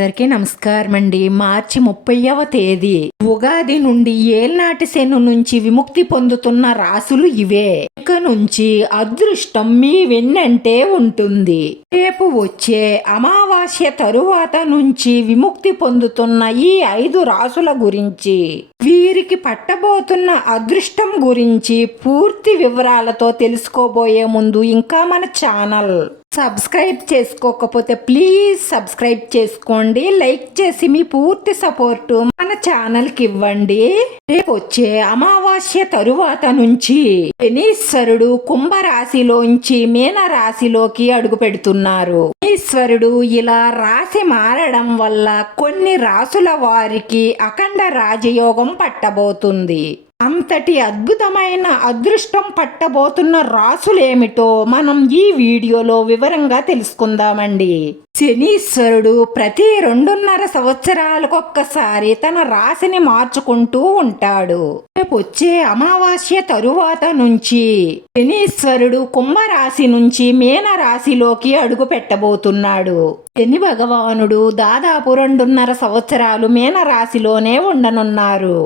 అందరికీ నమస్కారం అండి. మార్చి 30వ తేదీ ఉగాది నుండి ఏల్నాటి శని నుంచి విముక్తి పొందుతున్న రాసులు ఇవే. ఇక నుంచి అదృష్టం మీ వెన్నంటే ఉంటుంది. రేపు వచ్చే అమావాస్య తరువాత నుంచి విముక్తి పొందుతున్న ఈ 5 రాసుల గురించి, వీరికి పట్టబోతున్న అదృష్టం గురించి పూర్తి వివరాలతో తెలుసుకోబోయే ముందు ఇంకా మన ఛానల్ సబ్స్క్రైబ్ చేసుకోకపోతే ప్లీజ్ సబ్స్క్రైబ్ చేసుకోండి. లైక్ చేసి మీ పూర్తి సపోర్టు మన ఛానల్కి ఇవ్వండి. రేపు వచ్చే అమావాస్య తరువాత నుంచి శనీశ్వరుడు కుంభరాశిలోంచి మీన రాశిలోకి అడుగు పెడుతున్నారు. శనీశ్వరుడు ఇలా రాశి మారడం వల్ల కొన్ని రాసుల వారికి అఖండ రాజయోగం పట్టబోతుంది. అంతటి అద్భుతమైన అదృష్టం పట్టబోతున్న రాసులేమిటో మనం ఈ వీడియోలో వివరంగా తెలుసుకుందామండి. శనీశ్వరుడు ప్రతి 2.5 సంవత్సరాలకొక్కసారి తన రాశిని మార్చుకుంటూ ఉంటాడు. రేపు వచ్చే అమావాస్య తరువాత నుంచి శనీశ్వరుడు కుంభరాశి నుంచి మీన రాశిలోకి అడుగు పెట్టబోతున్నాడు. శని భగవానుడు దాదాపు 2.5 సంవత్సరాలు మీన రాశిలోనే ఉండనున్నారు.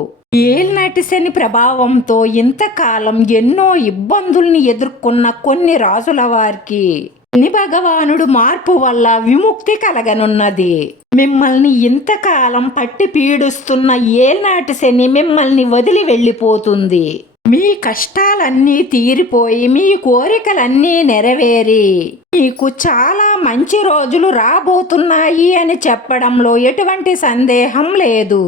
ఏల్నాటి శని ప్రభావంతో ఇంతకాలం ఎన్నో ఇబ్బందుల్ని ఎదుర్కొన్న కొన్ని రాసుల వారికి శని భగవానుడు మార్పు వల్ల విముక్తి కలగనున్నది. మిమ్మల్ని ఇంతకాలం పట్టి పీడిస్తున్న ఏల్నాటి శని మిమ్మల్ని వదిలి వెళ్ళిపోతుంది. మీ కష్టాలన్నీ తీరిపోయి మీ కోరికలన్నీ నెరవేరి మీకు చాలా మంచి రోజులు రాబోతున్నాయి అని చెప్పడంలో ఎటువంటి సందేహం లేదు.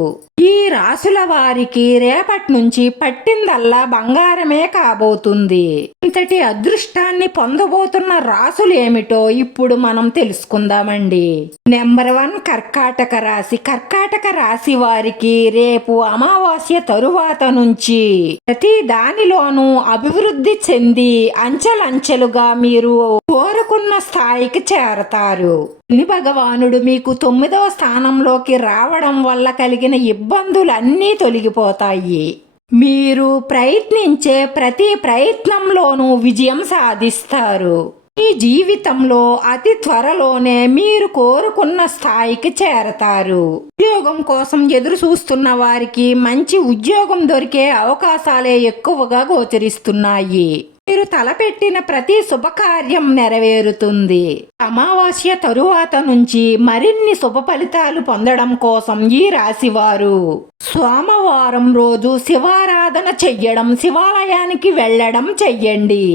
ఈ రాసుల వారికి రేపటి నుంచి పట్టిందల్లా బంగారమే కాబోతుంది. ఇంతటి అదృష్టాన్ని పొందబోతున్న రాసులు ఏమిటో ఇప్పుడు మనం తెలుసుకుందామండి. నెంబర్ 1 కర్కాటక రాశి. కర్కాటక రాశి వారికి రేపు అమావాస్య తరువాత నుంచి ప్రతి దానిలోనూ అభివృద్ధి చెంది అంచెలంచెలుగా మీరు కోరుకున్న స్థాయికి చేరతారు. శని భగవానుడు మీకు 9వ స్థానంలోకి రావడం వల్ల కలిగిన ఇబ్బందులన్నీ తొలగిపోతాయి. మీరు ప్రయత్నించే ప్రతి ప్రయత్నంలోనూ విజయం సాధిస్తారు. మీ జీవితంలో అతి త్వరలోనే మీరు కోరుకున్న స్థాయికి చేరతారు. ఉద్యోగం కోసం ఎదురు చూస్తున్న వారికి మంచి ఉద్యోగం దొరికే అవకాశాలే ఎక్కువగా గోచరిస్తున్నాయి. మీరు తలపెట్టిన ప్రతి శుభకార్యం నెరవేరుతుంది. అమావాస్య తరువాత నుంచి మరిన్ని శుభ ఫలితాలు పొందడం కోసం ఈ రాశివారు సోమవారం రోజు శివారాధన చెయ్యడం, శివాలయానికి వెళ్ళడం చెయ్యండి.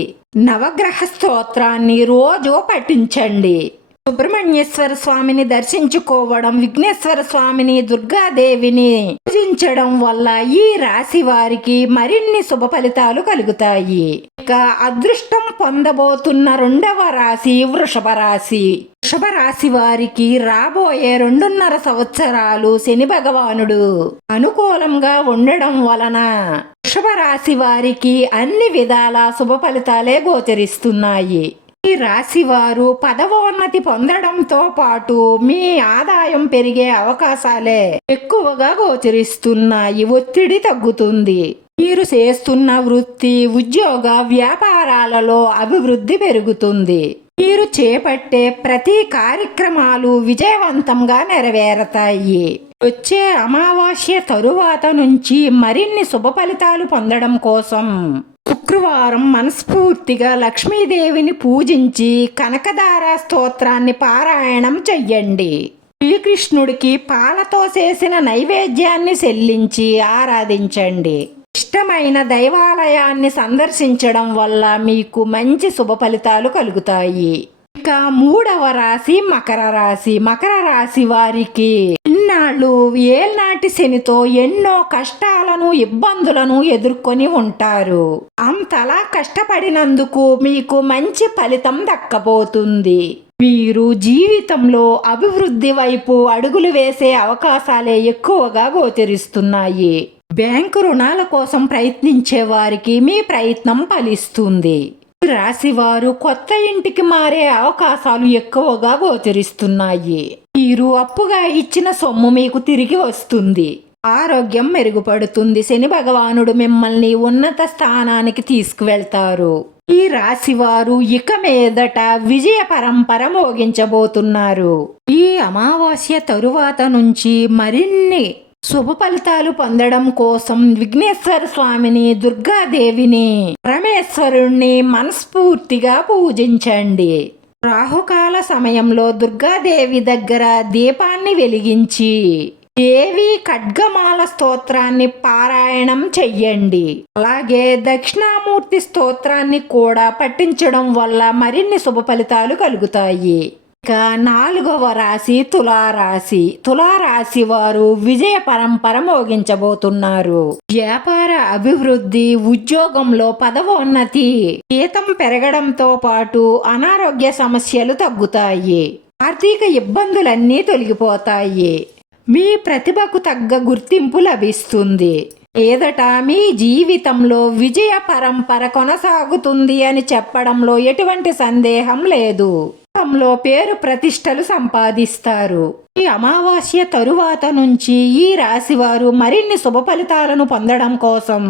నవగ్రహ స్తోత్రాన్ని రోజు పఠించండి. సుబ్రహ్మణ్యేశ్వర స్వామిని దర్శించుకోవడం, విఘ్నేశ్వర స్వామిని, దుర్గాదేవిని పూజించడం వల్ల ఈ రాశి వారికి మరిన్ని శుభ ఫలితాలు కలుగుతాయి. ఇక అదృష్టం పొందబోతున్న 2వ రాశి వృషభ రాశి. వృషభ రాశి వారికి రాబోయే 2.5 సంవత్సరాలు శని భగవానుడు అనుకూలంగా ఉండడం వలన వృషభ రాశి వారికి అన్ని విధాల శుభ ఫలితాలే గోచరిస్తున్నాయి. ఈ రాశి వారు పదవోన్నతి పొందడంతో పాటు మీ ఆదాయం పెరిగే అవకాశాలే ఎక్కువగా గోచరిస్తున్నాయి. ఒత్తిడి తగ్గుతుంది. మీరు చేస్తున్న వృత్తి, ఉద్యోగ, వ్యాపారాలలో అభివృద్ధి పెరుగుతుంది. మీరు చేపట్టే ప్రతి కార్యక్రమాలు విజయవంతంగా నెరవేరతాయి. వచ్చే అమావాస్య తరువాత నుంచి మరిన్ని శుభ ఫలితాలు పొందడం కోసం శుక్రవారం మనస్ఫూర్తిగా లక్ష్మీదేవిని పూజించి కనకదార స్తోత్రాన్ని పారాయణం చెయ్యండి. శ్రీకృష్ణుడికి పాలతో చేసిన నైవేద్యాన్ని చెల్లించి ఆరాధించండి. ఇష్టమైన దైవాలయాన్ని సందర్శించడం వల్ల మీకు మంచి శుభ ఫలితాలు కలుగుతాయి. ఇక 3వ రాశి మకర రాశి. మకర రాశి వారికి ఇన్నాళ్ళు ఏల్నాటి శనితో ఎన్నో కష్టాలను, ఇబ్బందులను ఎదుర్కొని ఉంటారు. అంతలా కష్టపడినందుకు మీకు మంచి ఫలితం దక్కబోతుంది. మీరు జీవితంలో అభివృద్ధి వైపు అడుగులు వేసే అవకాశాలే ఎక్కువగా గోచరిస్తున్నాయి. బ్యాంకు రుణాల కోసం ప్రయత్నించే వారికి మీ ప్రయత్నం ఫలిస్తుంది. రాశివారు కొత్త ఇంటికి మారే అవకాశాలు ఎక్కువగా గోచరిస్తున్నాయి. మీరు అప్పుగా ఇచ్చిన సొమ్ము మీకు తిరిగి వస్తుంది. ఆరోగ్యం మెరుగుపడుతుంది. శని భగవానుడు మిమ్మల్ని ఉన్నత స్థానానికి తీసుకువెళ్తారు. ఈ రాశివారు ఇక మీదట విజయ పరంపర మోగించబోతున్నారు. ఈ అమావాస్య తరువాత నుంచి మరిన్ని శుభ ఫలితాలు పొందడం కోసం విఘ్నేశ్వర స్వామిని, దుర్గాదేవిని, పరమేశ్వరుణ్ణి మనస్ఫూర్తిగా పూజించండి. రాహుకాల సమయంలో దుర్గాదేవి దగ్గర దీపాన్ని వెలిగించి దేవి ఖడ్గమాల స్తోత్రాన్ని పారాయణం చెయ్యండి. అలాగే దక్షిణామూర్తి స్తోత్రాన్ని కూడా పఠించడం వల్ల మరిన్ని శుభ ఫలితాలు కలుగుతాయి. ఇక 4వ రాశి తులారాశి. తులారాశి వారు విజయ పరంపర మోగించబోతున్నారు. వ్యాపార అభివృద్ధి, ఉద్యోగంలో పదవోన్నతి, జీతం పెరగడంతో పాటు అనారోగ్య సమస్యలు తగ్గుతాయి. ఆర్థిక ఇబ్బందులన్నీ తొలగిపోతాయి. మీ ప్రతిభకు తగ్గ గుర్తింపు లభిస్తుంది. ఏదట మీ జీవితంలో విజయ పరంపర కొనసాగుతుంది అని చెప్పడంలో ఎటువంటి సందేహం లేదు. పేరు ప్రతిష్టలు సంపాదిస్తారు. ఈ అమావాస్య తరువాత నుంచి ఈ రాశివారు మరిన్ని శుభ ఫలితాలను పొందడం కోసం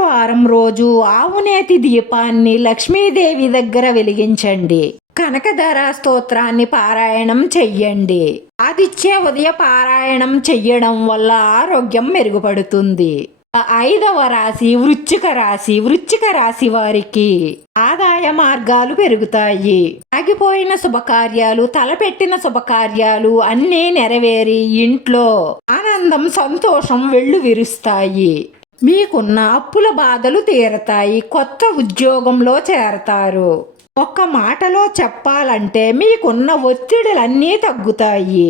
వారం రోజు ఆవునేతి దీపాన్ని లక్ష్మీదేవి దగ్గర వెలిగించండి. కనకధర స్తోత్రాన్ని పారాయణం చెయ్యండి. ఆదిత్య ఉదయ పారాయణం చెయ్యడం వల్ల ఆరోగ్యం మెరుగుపడుతుంది. 5వ రాశి వృశ్చిక రాశి. వృశ్చిక రాశి వారికి ఆదాయ మార్గాలు పెరుగుతాయి. ఆగిపోయిన శుభకార్యాలు, తలపెట్టిన శుభకార్యాలు అన్నీ నెరవేరి ఇంట్లో ఆనందం, సంతోషం వెల్లువిరుస్తాయి. మీకున్న అప్పుల బాధలు తీరతాయి. కొత్త ఉద్యోగంలో చేరతారు. ఒక్క మాటలో చెప్పాలంటే మీకున్న ఒత్తిడులన్నీ తగ్గుతాయి.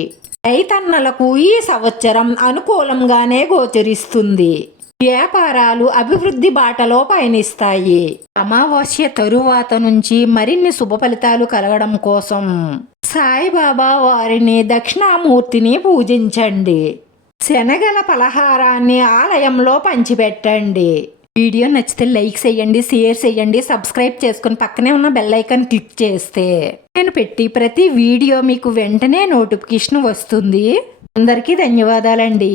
రైతన్నలకు ఈ సంవత్సరం అనుకూలంగానే గోచరిస్తుంది. వ్యాపారాలు అభివృద్ధి బాటలో పయనిస్తాయి. అమావాస్య తరువాత నుంచి మరిన్ని శుభ ఫలితాలు కలగడం కోసం సాయిబాబా వారిని, దక్షిణామూర్తిని పూజించండి. శనగల పలహారాన్ని ఆలయంలో పంచిపెట్టండి. వీడియో నచ్చితే లైక్ చేయండి, షేర్ చేయండి, సబ్స్క్రైబ్ చేసుకుని పక్కనే ఉన్న బెల్ ఐకాన్ క్లిక్ చేస్తే నేను పెట్టి ప్రతి వీడియో మీకు వెంటనే నోటిఫికేషన్ వస్తుంది. అందరికీ ధన్యవాదాలండి.